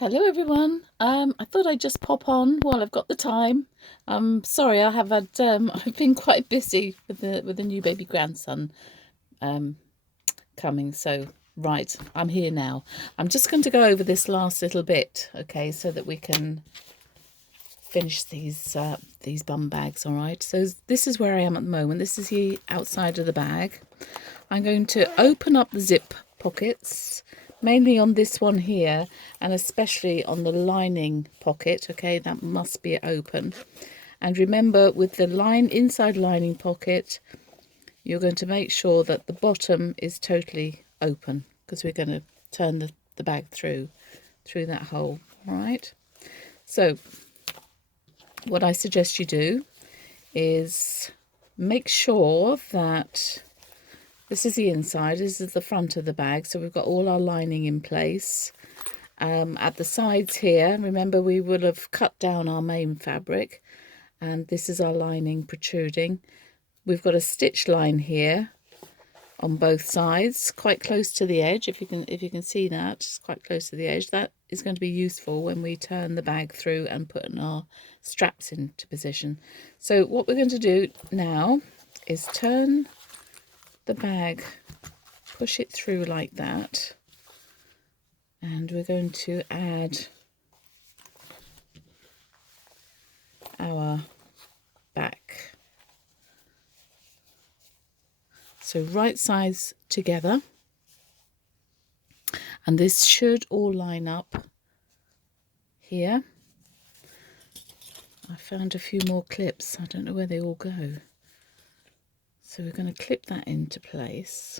Hello everyone. I thought I'd just pop on while I've got the time. Sorry, I have had I've been quite busy with the new baby grandson coming. So right, I'm here now. I'm just going to go over this last little bit, okay, so that we can finish these bum bags. All right. So this is where I am at the moment. This is the outside of the bag. I'm going to open up the zip pockets, mainly on this one here, and especially on the lining pocket. Okay, that must be open. And remember, with the inside lining pocket, you're going to make sure that the bottom is totally open, because we're going to turn the bag through that hole. All right. So what I suggest you do is make sure that this is the inside, this is the front of the bag, so we've got all our lining in place. At the sides here, remember we will have cut down our main fabric, and this is our lining protruding. We've got a stitch line here on both sides, quite close to the edge. If you can see that, it's quite close to the edge. That is going to be useful when we turn the bag through and put our straps into position. So what we're going to do now is turn the bag, push it through like that, and we're going to add our back. So right sides together, and this should all line up here. I found a few more clips. I don't know where they all go. So we're going to clip that into place.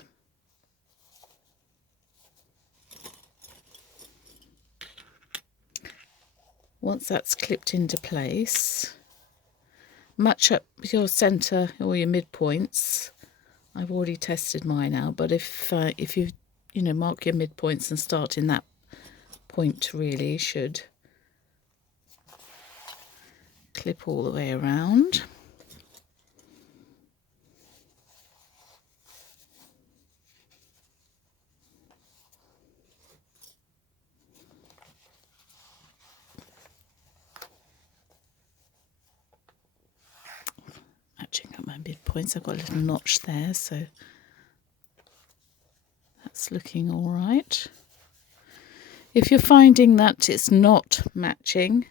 Once that's clipped into place, match up your centre or your midpoints. I've already tested mine out, but if you mark your midpoints and start in that point, really should clip all the way around. Matching up my midpoints, I've got a little notch there, so that's looking all right. If you're finding that it's not matching,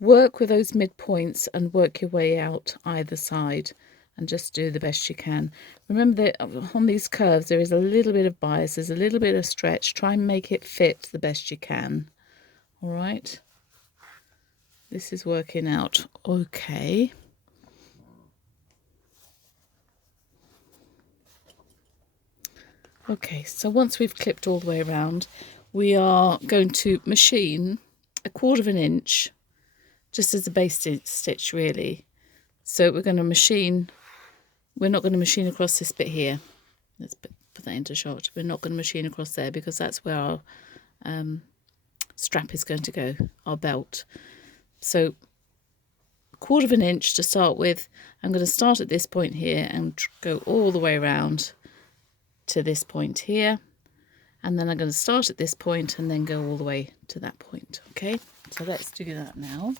work with those midpoints and work your way out either side and just do the best you can. Remember that on these curves there is a little bit of bias, there's a little bit of stretch. Try and make it fit the best you can. All right, this is working out okay. Okay, so once we've clipped all the way around, we are going to machine 1/4 inch just as a base stitch, really. So we're going to machine, we're not going to machine across this bit here. Let's put that into shot. We're not going to machine across there because that's where our strap is going to go, our belt. So 1/4 inch to start with. I'm going to start at this point here and go all the way around to this point here, and then I'm going to start at this point and then go all the way to that point. Okay, so let's do that now.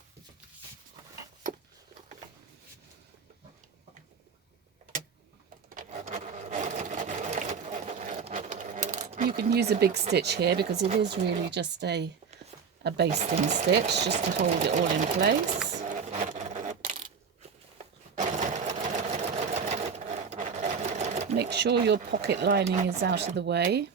You can use a big stitch here because it is really just a basting stitch just to hold it all in place. Make sure your pocket lining is out of the way.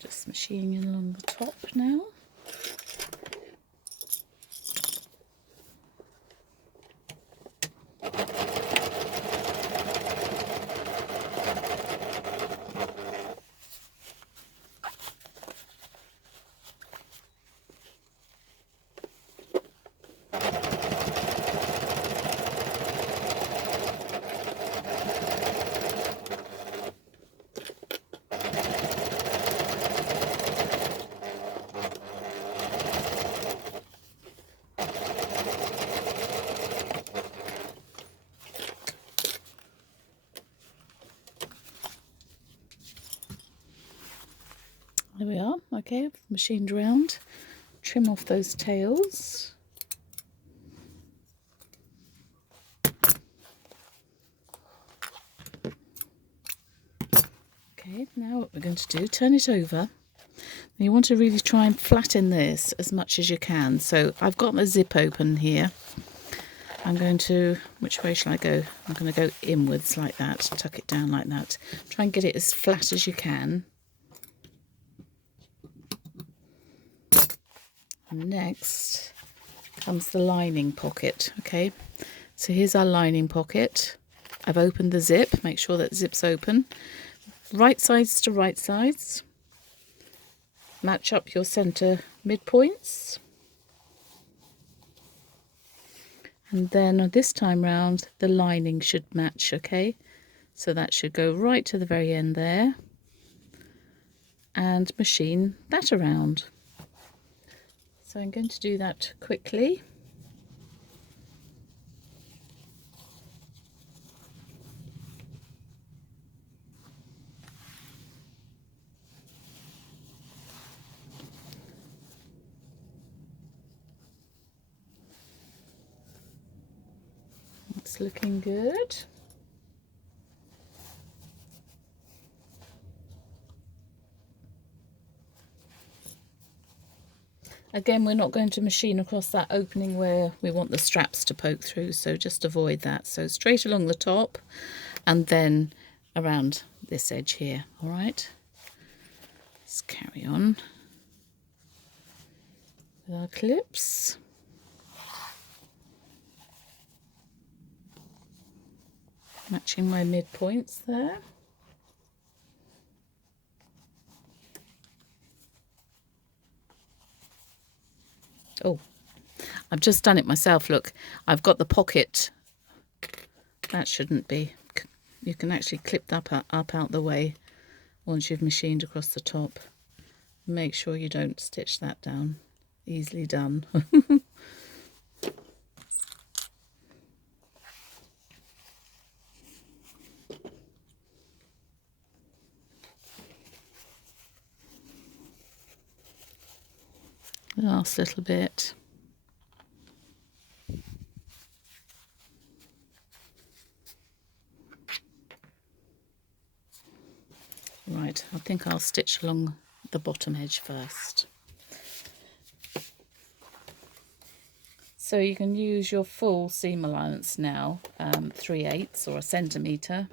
Just machining along the top now. Okay, I've machined around. Trim off those tails. Okay, now what we're going to do, turn it over. You want to really try and flatten this as much as you can. So I've got my zip open here. I'm going to, which way shall I go? I'm going to go inwards like that, tuck it down like that. Try and get it as flat as you can. And next comes the lining pocket. Okay, so here's our lining pocket. I've opened the zip, make sure that zip's open. Right sides to right sides. Match up your centre midpoints. And then this time round, the lining should match, okay? So that should go right to the very end there. And machine that around. So I'm going to do that quickly. It's looking good. Again, we're not going to machine across that opening where we want the straps to poke through, so just avoid that. So straight along the top and then around this edge here, all right? Let's carry on with our clips. Matching my midpoints there. Oh, I've just done it myself. Look, I've got the pocket. That shouldn't be. You can actually clip that up out the way once you've machined across the top. Make sure you don't stitch that down. Easily done. Last little bit. Right, I think I'll stitch along the bottom edge first. So you can use your full seam allowance now, 3/8 or a centimetre.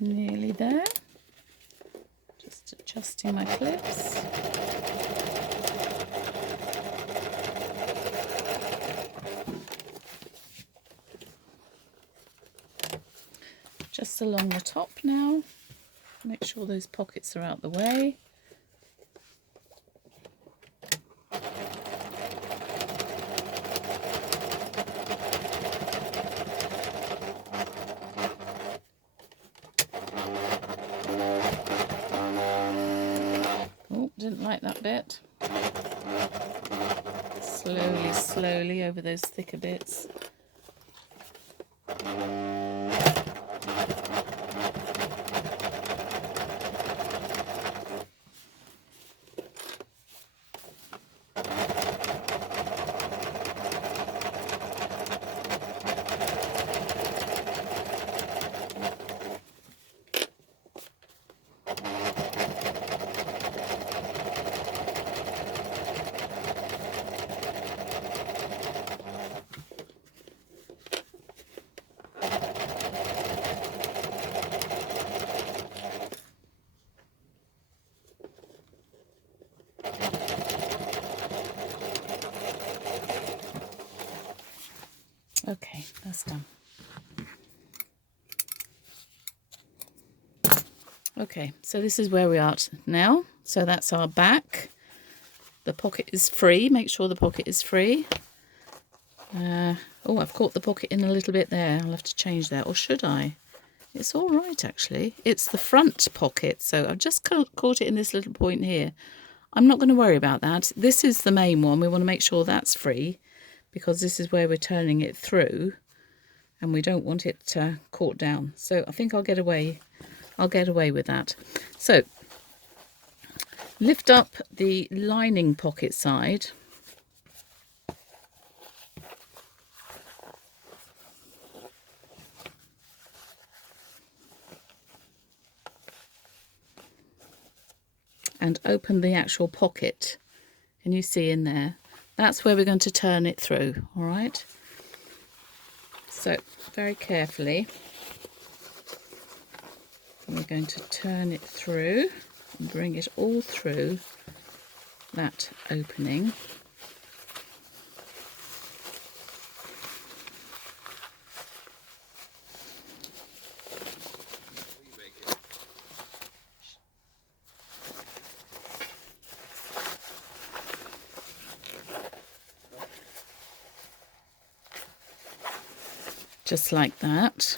Nearly there. Just adjusting my clips. Just along the top now. Make sure those pockets are out the way. Didn't like that bit. Slowly over those thicker bits. Okay, that's done. Okay, so this is where we are now. So that's our back. The pocket is free. Make sure the pocket is free. Oh, I've caught the pocket in a little bit there. I'll have to change that. Or should I? It's all right, actually. It's the front pocket. So I've just caught it in this little point here. I'm not going to worry about that. This is the main one. We want to make sure that's free because this is where we're turning it through and we don't want it caught down. So I think I'll get away with that. So lift up the lining pocket side. And open the actual pocket. Can you see in there? That's where we're going to turn it through, all right? So very carefully, we're going to turn it through and bring it all through that opening. Just like that.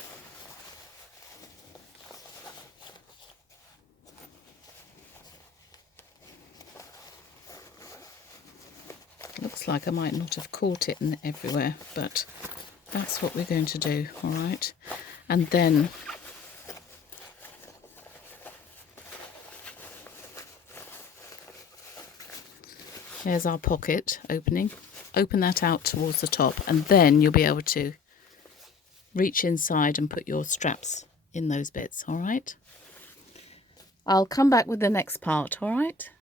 Looks like I might not have caught it in everywhere, but that's what we're going to do, all right? And then here's our pocket opening. Open that out towards the top, and then you'll be able to reach inside and put your straps in those bits, all right? I'll come back with the next part, all right?